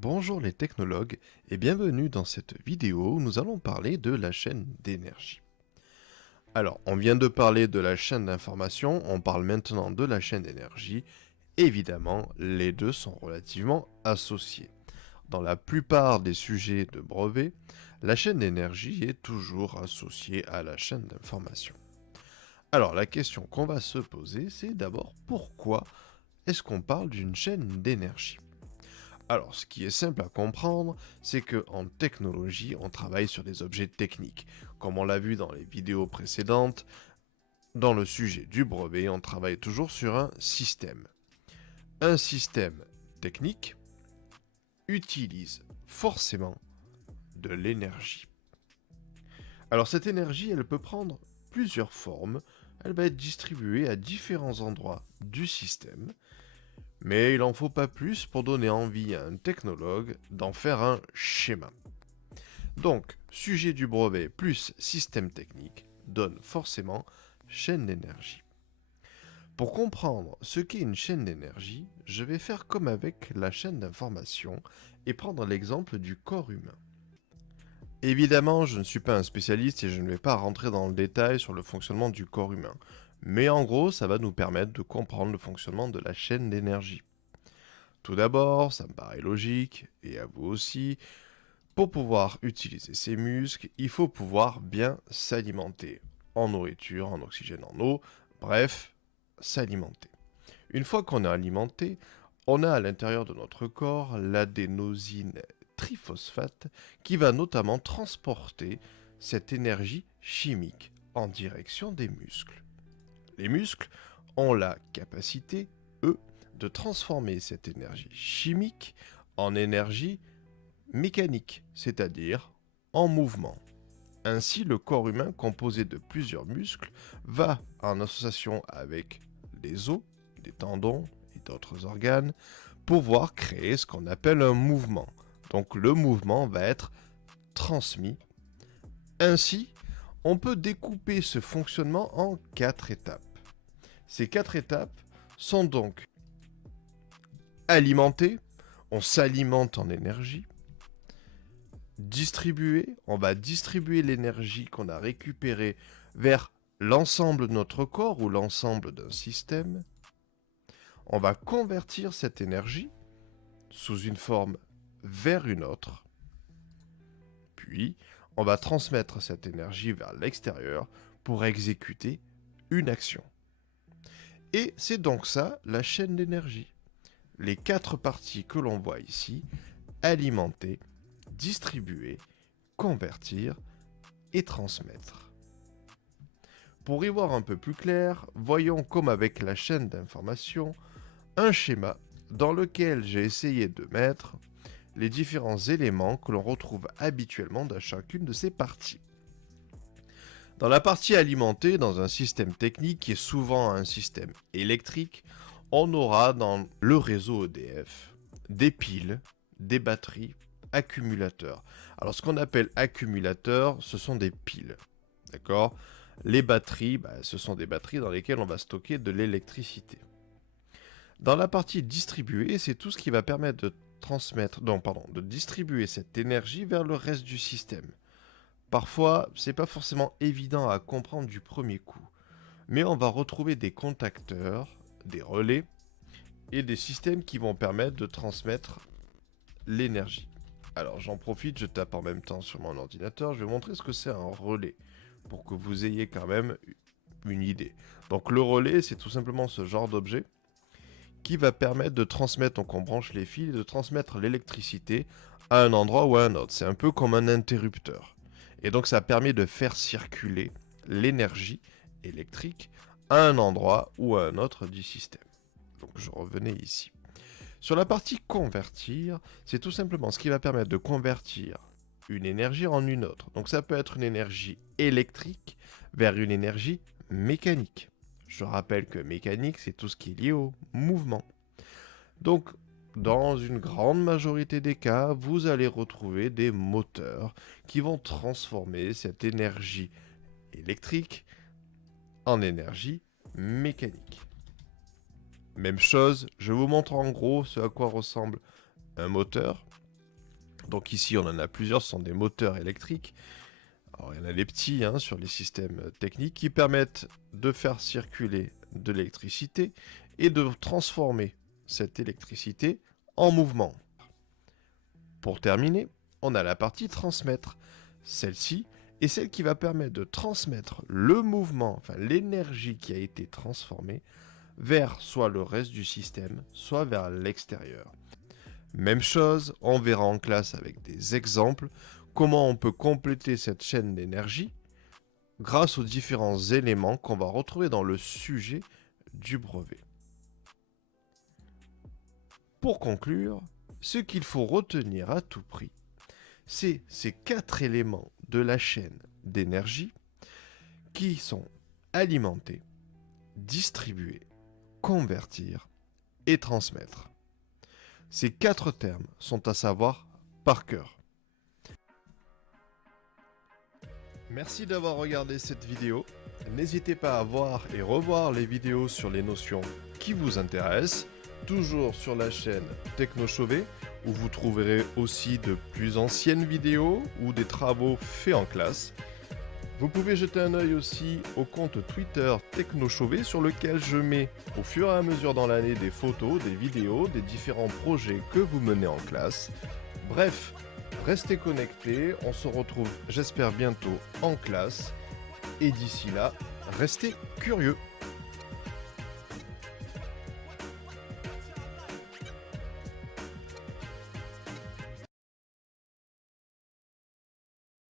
Bonjour les technologues et bienvenue dans cette vidéo où nous allons parler de la chaîne d'énergie. Alors, on vient de parler de la chaîne d'information, on parle maintenant de la chaîne d'énergie. Évidemment, les deux sont relativement associés. Dans la plupart des sujets de brevet, la chaîne d'énergie est toujours associée à la chaîne d'information. Alors, la question qu'on va se poser, c'est d'abord pourquoi est-ce qu'on parle d'une chaîne d'énergie? Alors, ce qui est simple à comprendre, c'est que en technologie, on travaille sur des objets techniques. Comme on l'a vu dans les vidéos précédentes, dans le sujet du brevet, on travaille toujours sur un système. Un système technique utilise forcément de l'énergie. Alors cette énergie, elle peut prendre plusieurs formes. Elle va être distribuée à différents endroits du système. Mais il n'en faut pas plus pour donner envie à un technologue d'en faire un schéma. Donc, sujet du brevet plus système technique donne forcément chaîne d'énergie. Pour comprendre ce qu'est une chaîne d'énergie, je vais faire comme avec la chaîne d'information et prendre l'exemple du corps humain. Évidemment, je ne suis pas un spécialiste et je ne vais pas rentrer dans le détail sur le fonctionnement du corps humain. Mais en gros, ça va nous permettre de comprendre le fonctionnement de la chaîne d'énergie. Tout d'abord, ça me paraît logique, et à vous aussi, pour pouvoir utiliser ces muscles, il faut pouvoir bien s'alimenter en nourriture, en oxygène, en eau, bref, s'alimenter. Une fois qu'on est alimenté, on a à l'intérieur de notre corps l'adénosine triphosphate qui va notamment transporter cette énergie chimique en direction des muscles. Les muscles ont la capacité, eux, de transformer cette énergie chimique en énergie mécanique, c'est-à-dire en mouvement. Ainsi, le corps humain, composé de plusieurs muscles, va, en association avec les os, les tendons et d'autres organes, pouvoir créer ce qu'on appelle un mouvement. Donc le mouvement va être transmis. Ainsi, on peut découper ce fonctionnement en 4 étapes. Ces 4 étapes sont donc alimenter, on s'alimente en énergie. Distribuer, on va distribuer l'énergie qu'on a récupérée vers l'ensemble de notre corps ou l'ensemble d'un système. On va convertir cette énergie sous une forme vers une autre. Puis, on va transmettre cette énergie vers l'extérieur pour exécuter une action. Et c'est donc ça la chaîne d'énergie. Les 4 parties que l'on voit ici, alimenter, distribuer, convertir et transmettre. Pour y voir un peu plus clair, voyons comme avec la chaîne d'information, un schéma dans lequel j'ai essayé de mettre les différents éléments que l'on retrouve habituellement dans chacune de ces parties. Dans la partie alimentée, dans un système technique qui est souvent un système électrique, on aura dans le réseau EDF des piles, des batteries, accumulateurs. Alors ce qu'on appelle accumulateurs, ce sont des piles. D'accord? Les batteries, ce sont des batteries dans lesquelles on va stocker de l'électricité. Dans la partie distribuée, c'est tout ce qui va permettre de de distribuer cette énergie vers le reste du système. Parfois, c'est pas forcément évident à comprendre du premier coup, mais on va retrouver des contacteurs, des relais et des systèmes qui vont permettre de transmettre l'énergie. Alors j'en profite, je tape en même temps sur mon ordinateur, je vais montrer ce que c'est un relais pour que vous ayez quand même une idée. Donc le relais, c'est tout simplement ce genre d'objet qui va permettre de transmettre, donc on branche les fils, et de transmettre l'électricité à un endroit ou à un autre. C'est un peu comme un interrupteur. Et donc ça permet de faire circuler l'énergie électrique à un endroit ou à un autre du système. Donc je revenais ici. Sur la partie convertir, c'est tout simplement ce qui va permettre de convertir une énergie en une autre. Donc ça peut être une énergie électrique vers une énergie mécanique. Je rappelle que mécanique, c'est tout ce qui est lié au mouvement. Donc, dans une grande majorité des cas, vous allez retrouver des moteurs qui vont transformer cette énergie électrique en énergie mécanique. Même chose, je vous montre en gros ce à quoi ressemble un moteur. Donc ici, on en a plusieurs, ce sont des moteurs électriques. Alors, il y en a des petits sur les systèmes techniques qui permettent de faire circuler de l'électricité et de transformer cette électricité en mouvement. Pour terminer, on a la partie transmettre. Celle-ci est celle qui va permettre de transmettre le mouvement, enfin l'énergie qui a été transformée, vers soit le reste du système, soit vers l'extérieur. Même chose, on verra en classe avec des exemples comment on peut compléter cette chaîne d'énergie grâce aux différents éléments qu'on va retrouver dans le sujet du brevet. Pour conclure, ce qu'il faut retenir à tout prix, c'est ces 4 éléments de la chaîne d'énergie qui sont alimenter, distribuer, convertir et transmettre. Ces 4 termes sont à savoir par cœur. Merci d'avoir regardé cette vidéo. N'hésitez pas à voir et revoir les vidéos sur les notions qui vous intéressent, toujours sur la chaîne TechnoChauvet, où vous trouverez aussi de plus anciennes vidéos ou des travaux faits en classe. Vous pouvez jeter un œil aussi au compte Twitter TechnoChauvet sur lequel je mets au fur et à mesure dans l'année des photos, des vidéos, des différents projets que vous menez en classe. Bref, restez connectés, on se retrouve j'espère bientôt en classe et d'ici là, restez curieux.